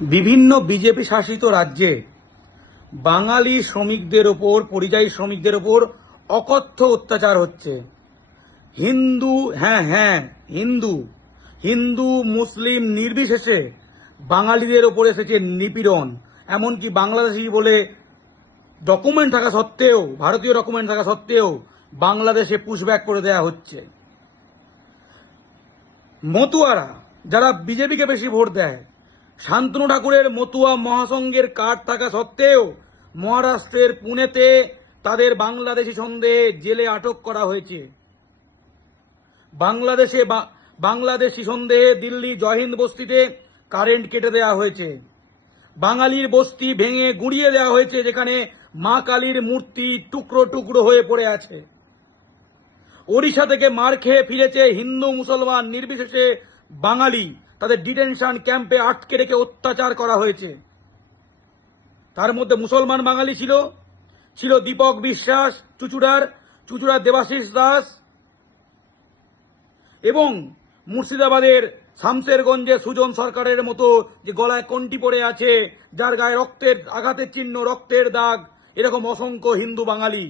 বিভিন্ন বিজেপি শাসিত রাজ্যে বাঙালি শ্রমিকদের ওপর, পরিযায়ী শ্রমিকদের ওপর অকথ্য অত্যাচার হচ্ছে। হিন্দু, হিন্দু মুসলিম নির্বিশেষে বাঙালিদের ওপর এসেছে নিপীড়ন। এমনকি বাংলাদেশি বলে ডকুমেন্ট থাকা সত্ত্বেও, ভারতীয় ডকুমেন্ট থাকা সত্ত্বেও বাংলাদেশে পুশব্যাক করে দেয়া হচ্ছে। মতুয়ারা, যারা বিজেপিকে বেশি ভোট দেয়, শান্তনু ঠাকুরের মতুয়া মহাসংঘের কার্ড থাকা সত্ত্বেও মহারাষ্ট্রের পুনেতে তাদের বাংলাদেশি সন্দেহে জেলে আটক করা হয়েছে। বাংলাদেশি সন্দেহে দিল্লি জয়হিন্দ বস্তিতে কারেন্ট কেটে দেওয়া হয়েছে। বাঙালির বস্তি ভেঙে গুঁড়িয়ে দেওয়া হয়েছে, যেখানে মা কালীর মূর্তি টুকরো টুকরো হয়ে পড়ে আছে। ওড়িশা থেকে মার খেয়ে ফিরেছে হিন্দু মুসলমান নির্বিশেষে বাঙালি, তাদের ডিটেনশন ক্যাম্পে আটকে রেখে অত্যাচার করা হয়েছে। তার মধ্যে মুসলমান বাঙালি ছিল দীপক বিশ্বাস চুচুড়ার দেবাশিস দাস, এবং মুর্শিদাবাদের শামসেরগঞ্জে সুজন সরকারের মতো যে গলায় কন্টি পড়ে আছে, যার গায়ে রক্তের আঘাতের চিহ্ন, রক্তের দাগ, এরকম অসংখ্য হিন্দু বাঙালি।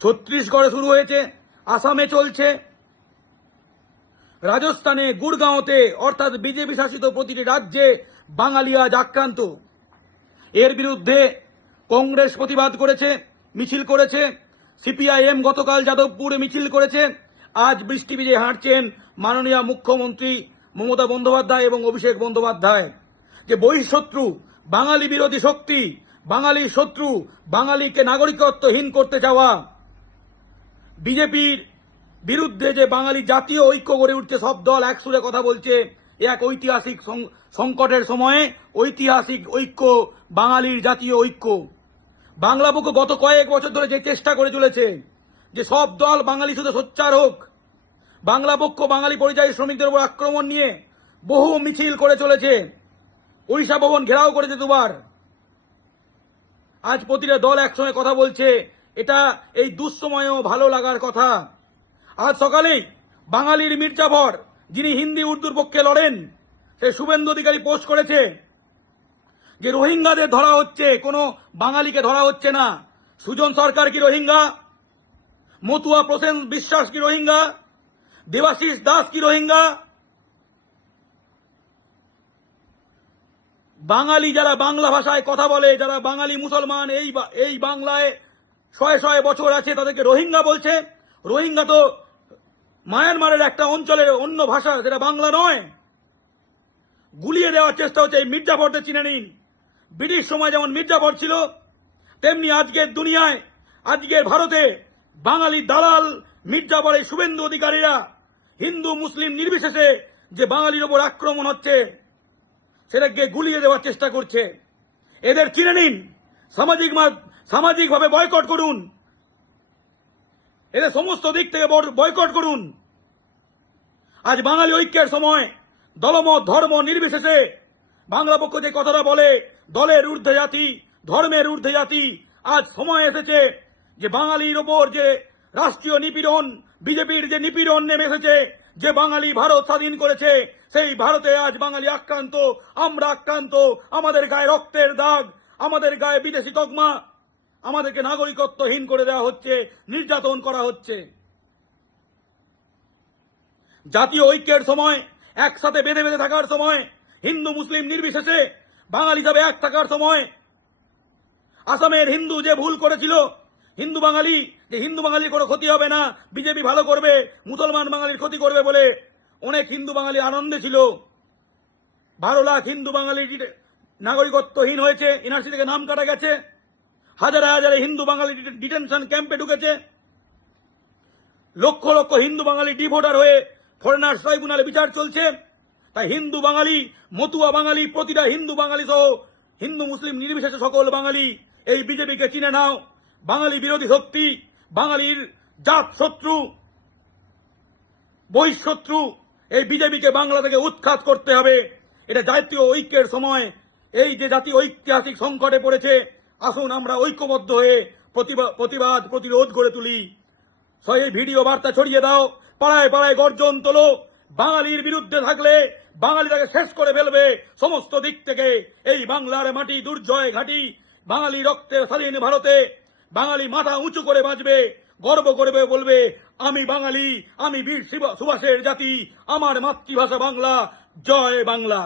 ছত্তিশগড়ে শুরু হয়েছে, আসামে চলছে, রাজস্থানে গুড়গাঁওতে, অর্থাৎ বিজেপি শাসিত প্রতিটি রাজ্যে বাঙালি আজ আক্রান্ত। এর বিরুদ্ধে কংগ্রেস প্রতিবাদ করেছে, মিছিল করেছে, সিপিআইএম গতকাল যাদবপুরে মিছিল করেছে। আজ বৃষ্টি ভিজে হাঁটছেন মাননীয় মুখ্যমন্ত্রী মমতা বন্দ্যোপাধ্যায় এবং অভিষেক বন্দ্যোপাধ্যায়। যে বহিঃশত্রু, বাঙালি বিরোধী শক্তি, বাঙালির শত্রু, বাঙালিকে নাগরিকত্বহীন করতে যাওয়া বিজেপির বিরুদ্ধে যে বাঙালি জাতীয় ঐক্য গড়ে উঠছে, সব দল এক সুরে কথা বলছে। এক ঐতিহাসিক সংকটের সময়ে ঐতিহাসিক ঐক্য, বাঙালির জাতীয় ঐক্য। বাংলা পক্ষ গত কয়েক বছর ধরে যে চেষ্টা করে চলেছে যে সব দল বাঙালি শুধু সোচ্চার হোক, বাংলা পক্ষ বাঙালি পরিযায়ী শ্রমিকদের উপর আক্রমণ নিয়ে বহু মিছিল করে চলেছে, ওড়িশা ভবন ঘেরাও করেছে দুবার। আজ প্রতিটা দল একসঙ্গে কথা বলছে, এটা এই দুঃসময়েও ভালো লাগার কথা। আজ সকালেই বাঙালির মির্জাফর, যিনি হিন্দি উর্দুর পক্ষে লড়েন, সে শুভেন্দু অধিকারী পোস্ট করেছে যে রোহিঙ্গাদের ধরা হচ্ছে, কোনো বাঙালিকে ধরা হচ্ছে না। সুজন সরকার কি রোহিঙ্গা? মতুয়া প্রসেন বিশ্বাস কি রোহিঙ্গা? দেবাশিস দাস কি রোহিঙ্গা? বাঙালি যারা বাংলা ভাষায় কথা বলে, যারা বাঙালি মুসলমান এই বাংলায় শয়ে শয়ে বছর আছে, তাদেরকে রোহিঙ্গা বলছে। রোহিঙ্গা তো মায়ানমারের একটা অঞ্চলের অন্য ভাষা, যেটা বাংলা নয়। গুলিয়ে দেওয়ার চেষ্টা হচ্ছে। এই মির্জাফরদের চিনে নিন। ব্রিটিশ সময় যেমন মির্জাফর ছিল, তেমনি আজকের দুনিয়ায়, আজকের ভারতে বাঙালি দালাল মির্জাফরের শুভেন্দু অধিকারীরা হিন্দু মুসলিম নির্বিশেষে যে বাঙালির ওপর আক্রমণ হচ্ছে, সেটাকে গুলিয়ে দেওয়ার চেষ্টা করছে। এদের চিনে নিন, সামাজিকভাবে বয়কট করুন, এদের সমস্ত দিক থেকে বয়কট করুন। আজ বাঙালি ঐক্যের সময়, দলমত ধর্ম নির্বিশেষে বাংলা পক্ষ যে কথাটা বলে, দলের ঊর্ধ্বে জাতি, ধর্মের ঊর্ধ্বে জাতি, আজ সময় এসেছে যে বাঙালির ওপর যে রাষ্ট্রীয় নিপীড়ন, বিজেপির যে নিপীড়ন নেমে এসেছে, যে বাঙালি ভারত স্বাধীন করেছে, সেই ভারতে আজ বাঙালি আক্রান্ত, আমরা আক্রান্ত। আমাদের গায়ে রক্তের দাগ, আমাদের গায়ে বিদেশি তকমা, আমাদেরকে নাগরিকত্বহীন করে দেওয়া হচ্ছে, নির্যাতন করা হচ্ছে। জাতীয় ঐক্যের সময়, একসাথে বেঁধে বেঁধে থাকার সময়, হিন্দু মুসলিম নির্বিশেষে বাঙালি হিসাবে এক থাকার সময়, আসামের হিন্দু যে ভুল করেছিল, হিন্দু বাঙালির কোনো ক্ষতি হবে না, বিজেপি ভালো করবে, মুসলমান বাঙালির ক্ষতি করবে বলে অনেক হিন্দু বাঙালি আনন্দে ছিল। 12 লাখ হিন্দু বাঙালি নাগরিকত্বহীন হয়েছে, এনআরসি থেকে নাম কাটা গেছে, হাজারে হাজারে হিন্দু বাঙালি ডিটেনশন ক্যাম্পে ঢুকেছে, লক্ষ লক্ষ হিন্দু বাঙালি ডিভোটার হয়ে ফরেনার্স ট্রাইব্যুনালে বিচার চলছে। তাই হিন্দু বাঙালি, মতুয়া বাঙালি, প্রতিটা হিন্দু বাঙালি সহ হিন্দু মুসলিম নির্বিশেষে সকল বাঙালি এই বিজেপিকে চিনে নাও। বাঙালি বিরোধী শক্তি, বাঙালির জাত শত্রু, বহিঃশত্রু, এই বিজেপিকে বাংলা থেকে উৎখাত করতে হবে। এটা জাতীয় ঐক্যের সময়, এই যে জাতীয় ঐতিহাসিক সংকটে পড়েছে, আসুন আমরা ঐক্যবদ্ধ হয়ে প্রতিবাদ প্রতিরোধ গড়ে তুলি। এই ভিডিও বার্তা ছড়িয়ে দাও, পাড়ায় পাড়ায় গর্জন তোলো। বাঙালির বিরুদ্ধে থাকলে বাঙালি তাকে শেষ করে ফেলবে সমস্ত দিক থেকে। এই বাংলার মাটি দুর্জয় ঘাটি, বাঙালি রক্তের স্বাধীন ভারতে বাঙালি মাথা উঁচু করে বাঁচবে, গর্ব করবে, বলবে আমি বাঙালি, আমি বীর সুভাষের জাতি, আমার মাতৃভাষা বাংলা, জয় বাংলা।